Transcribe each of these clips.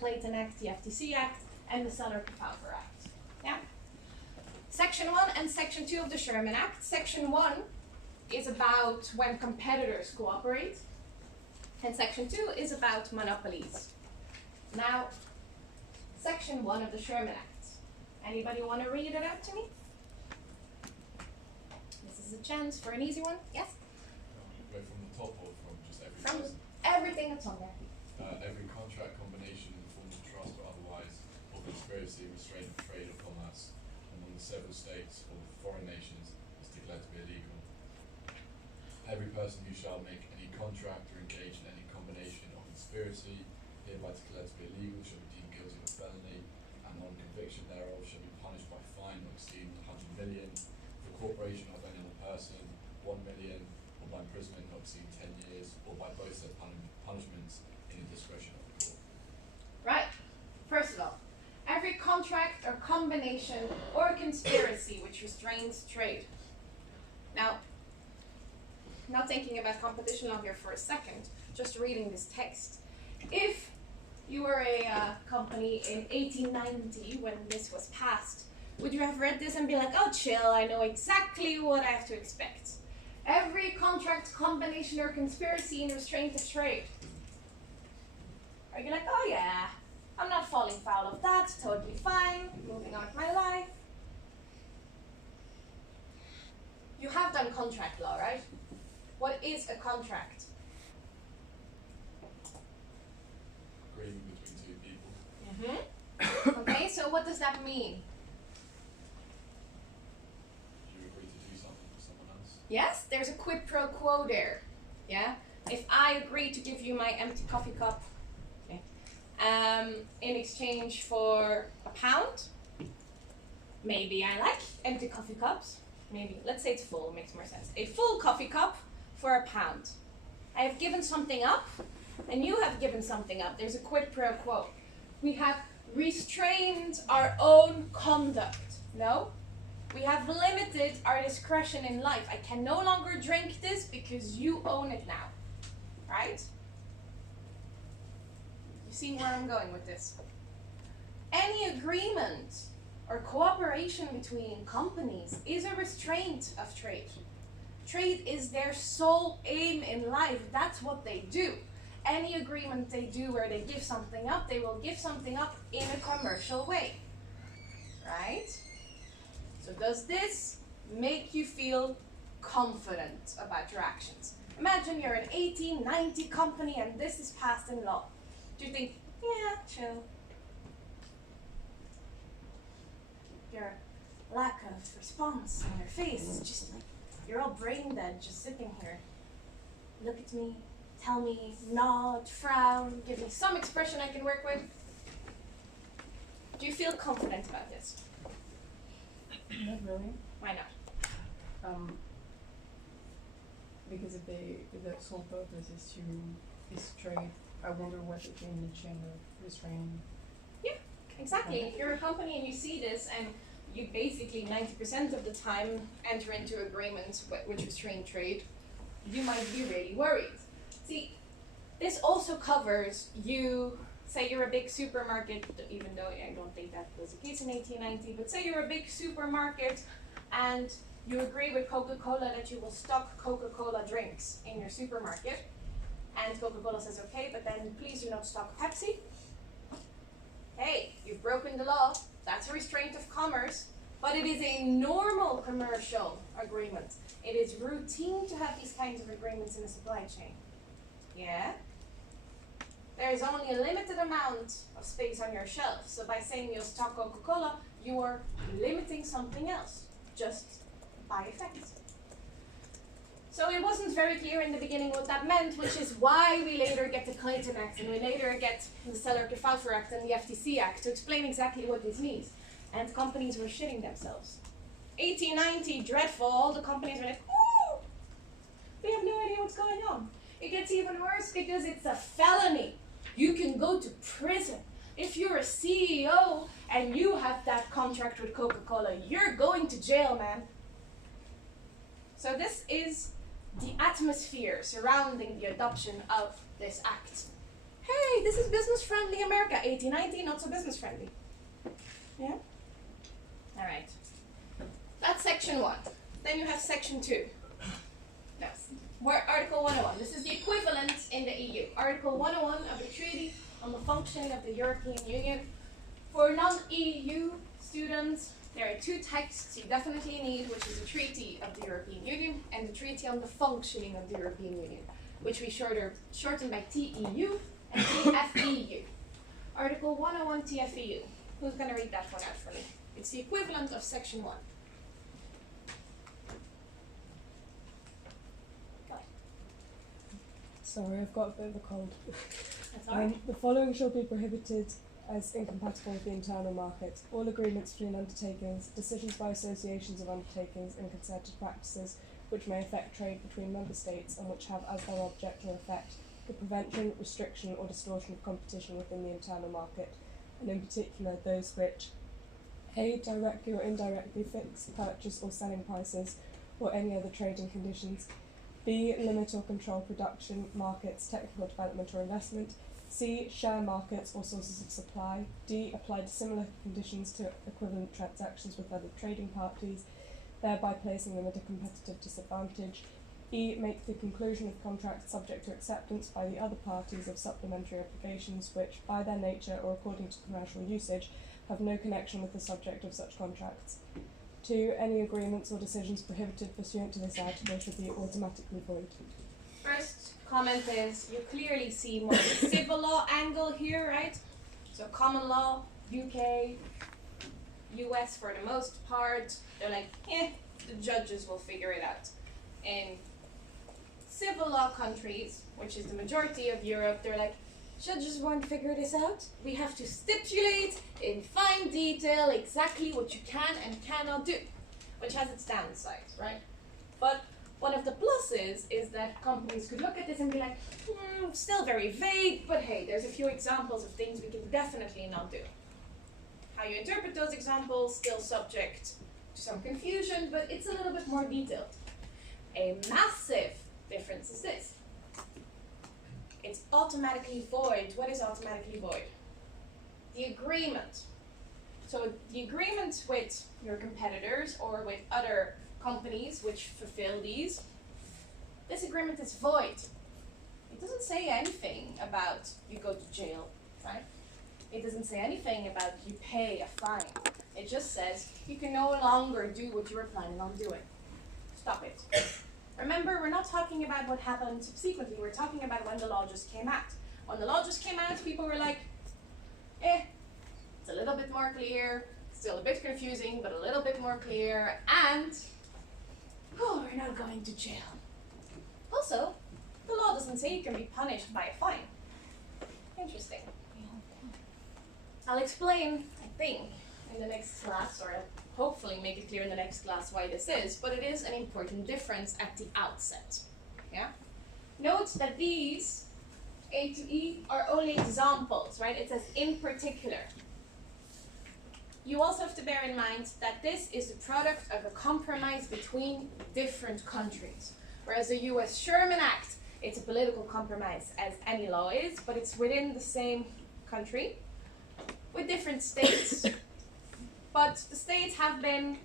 Clayton Act, the FTC Act, and the Seller-Kefauver Act. Yeah? Section 1 and Section 2 of the Sherman Act. Section 1 is about when competitors cooperate, and Section 2 is about monopolies. Now, Section 1 of the Sherman Act. Anybody want to read it out to me? This is a chance for an easy one. Yes? Go from the top or from just every From person? everything that's on there. Every contract, combination in the form of trust or otherwise, or conspiracy, restraint of trade or commerce among the several states or foreign nations is declared to be illegal. Every person who shall make any contract or engage in any combination or conspiracy hereby declared to be illegal shall be deemed guilty of a felony, and on conviction thereof shall be punished by fine not exceeding 100 million, for corporation of any other person, 1 million, or by imprisonment not exceeding 10 years, or by both said punishments in the discretion of the court. Right. First of all, every contract or combination or conspiracy which restrains trade. Now, not thinking about competition law here for a second, just reading this text. If you were a company in 1890 when this was passed, would you have read this and be like, oh chill, I know exactly what I have to expect? Every contract, combination, or conspiracy in restraint of trade. Are you like, oh yeah, I'm not falling foul of that, totally fine, moving on with my life? You have done contract law, right? What is a contract? Agreement between two people. Mm-hmm. Okay, so what does that mean? You agree to do something for someone else. Yes, there's a quid pro quo there. Yeah? If I agree to give you my empty coffee cup, okay, in exchange for £1, maybe I like empty coffee cups. Maybe, let's say it's full, makes more sense. A full coffee cup for £1. I have given something up, and you have given something up. There's a quid pro quo. We have restrained our own conduct. No? We have limited our discretion in life. I can no longer drink this because you own it now. Right? You see where I'm going with this? Any agreement or cooperation between companies is a restraint of trade. Trade is their sole aim in life. That's what they do. Any agreement they do where they give something up, they will give something up in a commercial way. Right? So does this make you feel confident about your actions? Imagine you're an 1890 company and this is passed in law. Do you think, yeah, chill? Your lack of response on your face is just like, you're all brain dead, just sitting here. Look at me, tell me, nod, frown, give me some expression I can work with. Do you feel confident about this? Not really. Why not? Because if the sole purpose is trade, I wonder what it in the chain of restraining. Yeah, exactly. If you're a company and you see this and you basically 90% of the time enter into agreements which restrain trade, you might be really worried. See, this also covers you, say you're a big supermarket, even though I don't think that was the case in 1890, but say you're a big supermarket and you agree with Coca-Cola that you will stock Coca-Cola drinks in your supermarket, and Coca-Cola says okay, but then please do not stock Pepsi. Hey, you've broken the law. That's a restraint of commerce, but it is a normal commercial agreement. It is routine to have these kinds of agreements in a supply chain. Yeah? There is only a limited amount of space on your shelf, so by saying you'll stock Coca-Cola, you are limiting something else, just by effect. So it wasn't very clear in the beginning what that meant, which is why we later get the Clayton Act, and we later get the Seller-Kefauver Act and the FTC Act to explain exactly what this means. And companies were shitting themselves. 1890, dreadful, all the companies were like, ooh, we have no idea what's going on. It gets even worse because it's a felony. You can go to prison. If you're a CEO and you have that contract with Coca-Cola, you're going to jail, man. So this is the atmosphere surrounding the adoption of this act. hey, this is business friendly America. 1890, not so business friendly. Yeah? Alright. That's section 1. Then you have section 2. Yes. Where Article 101. This is the equivalent in the EU. Article 101 of the Treaty on the Functioning of the European Union. For non-EU students, there are 2 texts you definitely need, which is the Treaty of the European Union and the Treaty on the Functioning of the European Union, which we shorten by TEU and TFEU. Article 101 TFEU. Who's going to read that one out for me? It's the equivalent of section 1. Go ahead. Sorry, I've got a bit of a cold. That's all right. The following shall be prohibited as incompatible with the internal market. All agreements between undertakings, decisions by associations of undertakings, and concerted practices which may affect trade between member states and which have as their object or effect the prevention, restriction, or distortion of competition within the internal market, and in particular those which A. Directly or indirectly fix purchase or selling prices or any other trading conditions, B. Limit or control production, markets, technical development or investment, C. Share markets or sources of supply, D. Apply similar conditions to equivalent transactions with other trading parties, thereby placing them at a competitive disadvantage, E. Make the conclusion of contracts subject to acceptance by the other parties of supplementary obligations which, by their nature or according to commercial usage, have no connection with the subject of such contracts. 2. Any agreements or decisions prohibited pursuant to this article should be automatically void. First comment is, you clearly see more the civil law angle here, right? So common law, UK, US for the most part, they're like, the judges will figure it out. In civil law countries, which is the majority of Europe, they're like, judges won't figure this out. We have to stipulate in fine detail exactly what you can and cannot do, which has its downsides, right? But one of the pluses is that companies could look at this and be like, still very vague, but hey, there's a few examples of things we can definitely not do. How you interpret those examples, still subject to some confusion, but it's a little bit more detailed. A massive difference is this. It's automatically void. What is automatically void? The agreement. So the agreement with your competitors or with other companies which fulfill these, this agreement is void. It doesn't say anything about you go to jail, right? It doesn't say anything about you pay a fine. It just says you can no longer do what you were planning on doing. Stop it. Remember, we're not talking about what happened subsequently, we're talking about when the law just came out. When the law just came out, people were like, it's a little bit more clear, still a bit confusing, but a little bit more clear, and, we're not going to jail. Also, the law doesn't say you can be punished by a fine. Interesting. I'll explain, I think, in the next class, or hopefully make it clear in the next class why this is, but it is an important difference at the outset. Yeah? Note that these A to E are only examples, right? It says in particular. You also have to bear in mind that this is the product of a compromise between different countries. Whereas the US Sherman Act, it's a political compromise, as any law is, but it's within the same country with different states. But the states have been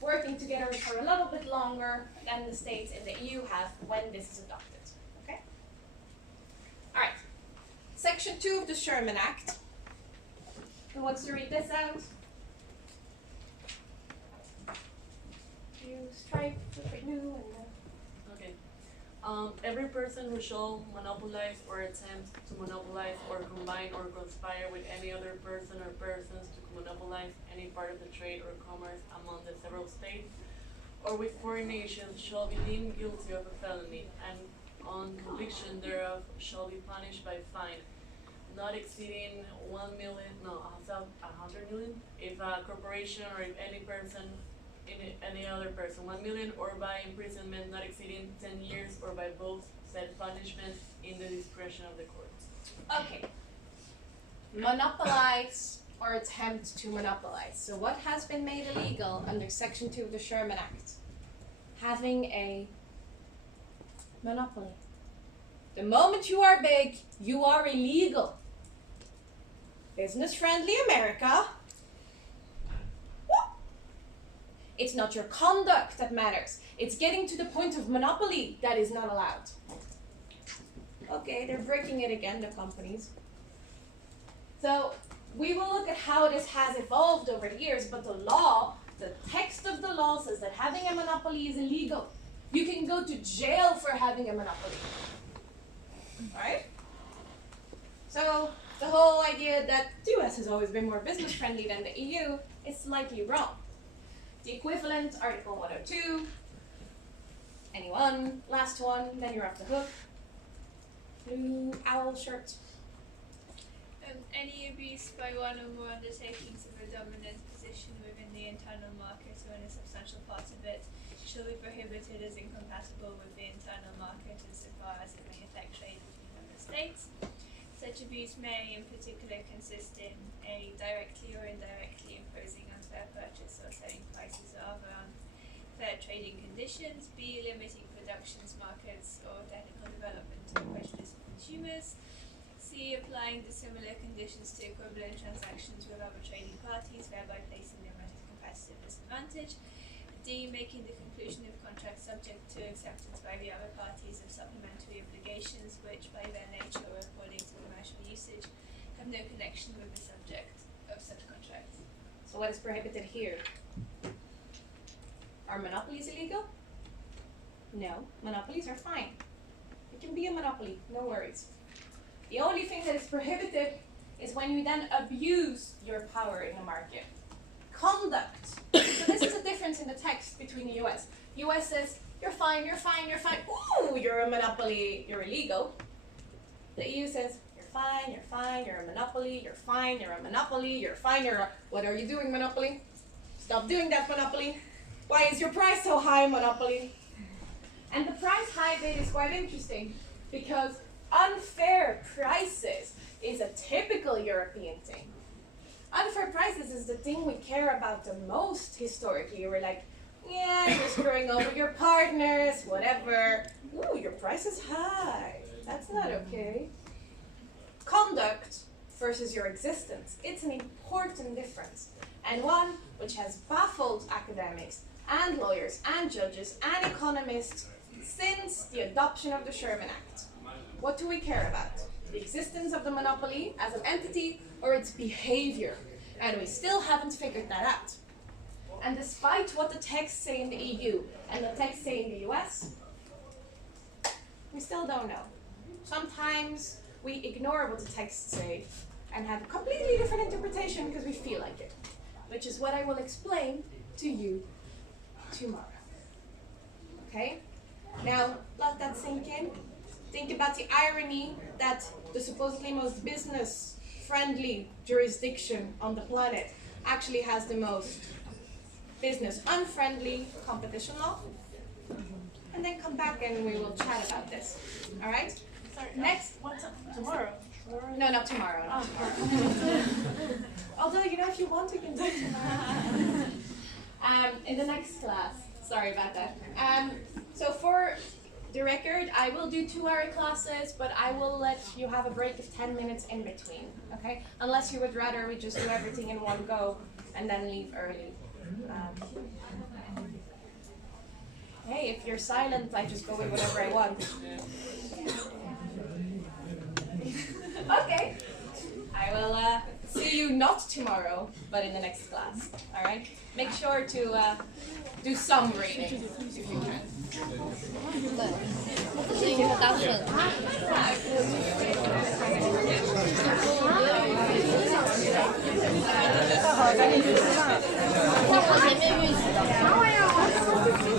working together for a little bit longer than the states in the EU have when this is adopted. Okay? Alright. Section 2 of the Sherman Act. Who wants to read this out? You strike, renew, and Okay. Every person who shall monopolize or attempt to monopolize or combine or conspire with any other person or persons to monopolize any part of the trade or commerce among the several states or with foreign nations shall be deemed guilty of a felony, and on conviction thereof shall be punished by fine not exceeding 100 million if a corporation or if any person any other person 1 million, or by imprisonment not exceeding 10 years, or by both said punishment in the discretion of the court. okay. Monopolize or attempt to monopolize. So what has been made illegal under Section 2 of the Sherman Act? Having a monopoly. The moment you are big, you are illegal. Business-friendly America. It's not your conduct that matters. It's getting to the point of monopoly that is not allowed. Okay, they're breaking it again, the companies. So we will look at how this has evolved over the years, but the law, the text of the law says that having a monopoly is illegal. You can go to jail for having a monopoly. Right? So the whole idea that the US has always been more business friendly than the EU is slightly wrong. The equivalent, Article 102. Anyone? Last one, then you're off the hook. Blue owl shirt. Any abuse by one or more undertakings of a dominant position within the internal market or in a substantial part of it shall be prohibited as incompatible with the internal market insofar as it may affect trade between member states. Such abuse may in particular consist in A. Directly or indirectly imposing unfair purchase or selling prices or other unfair trading conditions. B. Limiting productions, markets or technical development to the prejudice of consumers. C. Applying dissimilar conditions to equivalent transactions with other trading parties, thereby placing them at a competitive disadvantage. D. Making the conclusion of contracts subject to acceptance by the other parties of supplementary obligations which, by their nature or according to commercial usage, have no connection with the subject of such contracts. So what is prohibited here? Are monopolies illegal? No, monopolies are fine. It can be a monopoly, no worries. The only thing that is prohibited is when you then abuse your power in the market. Conduct. So this is a difference in the text between the US. US says, you're fine, you're fine, you're fine. Ooh, you're a monopoly, you're illegal. The EU says, you're fine, you're fine, you're a monopoly, you're fine, you're a monopoly, you're fine, you're a... What are you doing, monopoly? Stop doing that, monopoly. Why is your price so high, monopoly? And the price high bit is quite interesting because unfair prices is a typical European thing. Unfair prices is the thing we care about the most historically. We're like, yeah, you're screwing over your partners, whatever. Ooh, your price is high. That's not okay. Conduct versus your existence. It's an important difference. And one which has baffled academics and lawyers and judges and economists since the adoption of the Sherman Act. What do we care about? The existence of the monopoly as an entity or its behavior? And we still haven't figured that out. And despite what the texts say in the EU and the texts say in the US, we still don't know. Sometimes we ignore what the texts say and have a completely different interpretation because we feel like it, which is what I will explain to you tomorrow. Okay? Now, let that sink in. Think about the irony that the supposedly most business-friendly jurisdiction on the planet actually has the most business-unfriendly competition law. And then come back and we will chat about this. All right? Sorry, Next. what's up? Tomorrow. No, not tomorrow. Not tomorrow. Although, you know, if you want, you can do it tomorrow. In the next class. Sorry about that. So for the record, I will do 2-hour classes, but I will let you have a break of 10 minutes in between, okay? Unless you would rather we just do everything in one go and then leave early. Hey, if you're silent, I just go with whatever I want. Okay. I will see you not tomorrow, but in the next class, all right? Make sure to do some reading if you can. 这是一个大顺。那我前面预习的。